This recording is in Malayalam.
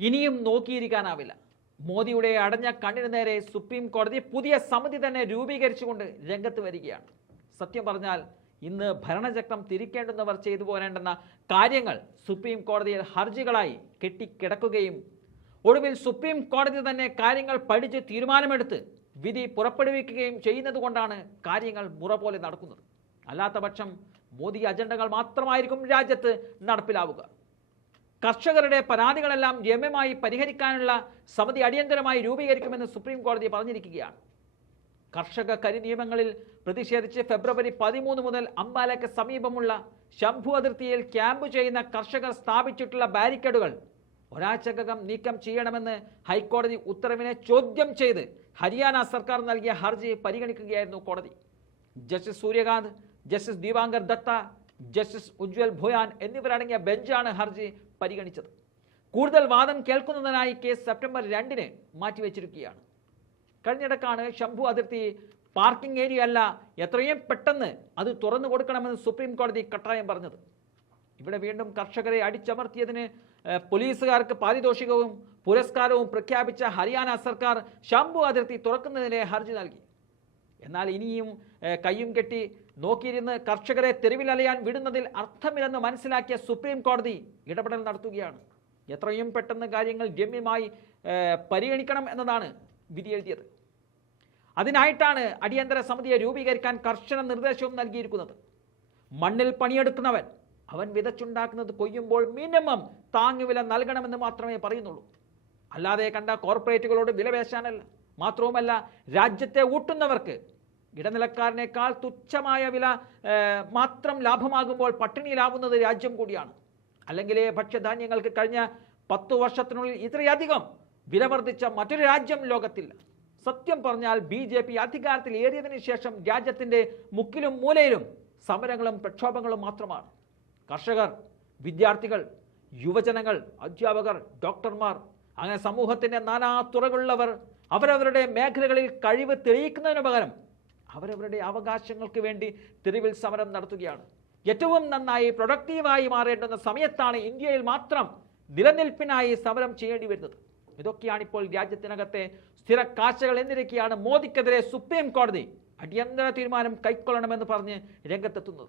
ഇനിയും നോക്കിയിരിക്കാനാവില്ല. മോദിയുടെ അടഞ്ഞ കണ്ണിന് നേരെ സുപ്രീം കോടതി പുതിയ സമിതി തന്നെ രൂപീകരിച്ചുകൊണ്ട് രംഗത്ത് വരികയാണ്. സത്യം പറഞ്ഞാൽ ഇന്ന് ഭരണചക്രം തിരിക്കേണ്ടുന്നവർ ചെയ്തു പോരേണ്ടെന്ന കാര്യങ്ങൾ സുപ്രീം കോടതിയിൽ ഹർജികളായി കെട്ടിക്കിടക്കുകയും ഒടുവിൽ സുപ്രീം കോടതി തന്നെ കാര്യങ്ങൾ പഠിച്ച് തീരുമാനമെടുത്ത് വിധി പുറപ്പെടുവിക്കുകയും ചെയ്യുന്നത് കൊണ്ടാണ് കാര്യങ്ങൾ മുറ പോലെ നടക്കുന്നത്. അല്ലാത്ത പക്ഷം മോദി അജണ്ടകൾ മാത്രമായിരിക്കും രാജ്യത്ത് നടപ്പിലാവുക. കർഷകരുടെ പരാതികളെല്ലാം രമ്യമായി പരിഹരിക്കാനുള്ള സമിതി അടിയന്തരമായി രൂപീകരിക്കുമെന്ന് സുപ്രീം കോടതി പറഞ്ഞിരിക്കുകയാണ്. കർഷക കരി നിയമങ്ങളിൽ പ്രതിഷേധിച്ച് ഫെബ്രുവരി പതിമൂന്ന് മുതൽ അംബാലയ്ക്ക് സമീപമുള്ള ശംഭു അതിർത്തിയിൽ ക്യാമ്പ് ചെയ്യുന്ന കർഷകർ സ്ഥാപിച്ചിട്ടുള്ള ബാരിക്കേഡുകൾ ഒരാഴ്ചക്കകം നീക്കം ചെയ്യണമെന്ന് ഹൈക്കോടതി ഉത്തരവിനെ ചോദ്യം ചെയ്ത് ഹരിയാന സർക്കാർ നൽകിയ ഹർജി പരിഗണിക്കുകയായിരുന്നു കോടതി. Justice Suryakant justice Dipankar Datta justice Ujjal Bhuyan എന്നിവരടങ്ങിയ ബെഞ്ചാണ് ഹർജി പരിഗണിച്ചത്. കൂടുതൽ വാദം കേൾക്കുന്നതിനായി കേസ് സെപ്റ്റംബർ രണ്ടിന് മാറ്റിവെച്ചിരിക്കുകയാണ്. കഴിഞ്ഞിടക്കാണ് ശംഭു അതിർത്തി പാർക്കിംഗ് ഏരിയ അല്ല എത്രയും പെട്ടെന്ന് അത് തുറന്നു കൊടുക്കണമെന്ന് സുപ്രീം കോടതി കട്ടായം പറഞ്ഞത്. ഇവിടെ വീണ്ടും കർഷകരെ അടിച്ചമർത്തിയതിന് പോലീസുകാർക്ക് പാരിതോഷികവും പുരസ്കാരവും പ്രഖ്യാപിച്ച ഹരിയാന സർക്കാർ ശംഭു അതിർത്തി തുറക്കുന്നതിന് ഹർജി നൽകി. എന്നാൽ ഇനിയും കയ്യും കെട്ടി നോക്കിയിരുന്ന് കർഷകരെ തെരുവിലലയാൻ വിടുന്നതിൽ അർത്ഥമില്ലെന്ന് മനസ്സിലാക്കിയ സുപ്രീം കോടതി ഇടപെടൽ നടത്തുകയാണ്. എത്രയും പെട്ടെന്ന് കാര്യങ്ങൾ ഗമ്യമായി പരിഗണിക്കണം എന്നതാണ് വിധി എഴുതിയത് അതിനായിട്ടാണ് അടിയന്തര സമിതിയെ രൂപീകരിക്കാൻ കർശന നിർദ്ദേശവും നൽകിയിരിക്കുന്നത്. മണ്ണിൽ പണിയെടുക്കുന്നവൻ അവൻ വിതച്ചുണ്ടാക്കുന്നത് കൊയ്യുമ്പോൾ മിനിമം താങ്ങുവില നൽകണമെന്ന് മാത്രമേ പറയുന്നുള്ളൂ. അല്ലാതെ കണ്ട കോർപ്പറേറ്റുകളോട് വിലപേശാനല്ല. മാത്രവുമല്ല രാജ്യത്തെ ഊട്ടുന്നവർക്ക് ഇടനിലക്കാരനേക്കാൾ തുച്ഛമായ വില മാത്രം ലാഭമാകുമ്പോൾ പട്ടിണിയിലാവുന്നത് രാജ്യം കൂടിയാണ്. അല്ലെങ്കിൽ ഭക്ഷ്യധാന്യങ്ങൾക്ക് കഴിഞ്ഞ പത്തു വർഷത്തിനുള്ളിൽ ഇത്രയധികം വില വർദ്ധിച്ച മറ്റൊരു രാജ്യം ലോകത്തില്ല. സത്യം പറഞ്ഞാൽ ബി ജെ പി അധികാരത്തിൽ ഏറിയതിനു ശേഷം രാജ്യത്തിന്റെ മുക്കിലും മൂലയിലും സമരങ്ങളും പ്രക്ഷോഭങ്ങളും മാത്രമാണ്. കർഷകർ വിദ്യാർത്ഥികൾ യുവജനങ്ങൾ അധ്യാപകർ ഡോക്ടർമാർ അങ്ങനെ സമൂഹത്തിന്റെ നാനാ തുറകളുള്ളവർ അവരവരുടെ മേഖലകളിൽ കഴിവ് തെളിയിക്കുന്നതിന് പകരം അവരവരുടെ അവകാശങ്ങൾക്ക് വേണ്ടി തെരുവിൽ സമരം നടത്തുകയാണ്. ഏറ്റവും നന്നായി പ്രൊഡക്റ്റീവായി മാറേണ്ടുന്ന സമയത്താണ് ഇന്ത്യയിൽ മാത്രം നിലനിൽപ്പിനായി സമരം ചെയ്യേണ്ടി വരുന്നത്. ഇതൊക്കെയാണ് ഇപ്പോൾ രാജ്യത്തിനകത്തെ സ്ഥിര കാശകൾ എന്നിരിക്കെയാണ് മോദിക്കെതിരെ സുപ്രീം കോടതി അടിയന്തര തീരുമാനം കൈക്കൊള്ളണമെന്ന് പറഞ്ഞ് രംഗത്തെത്തുന്നത്.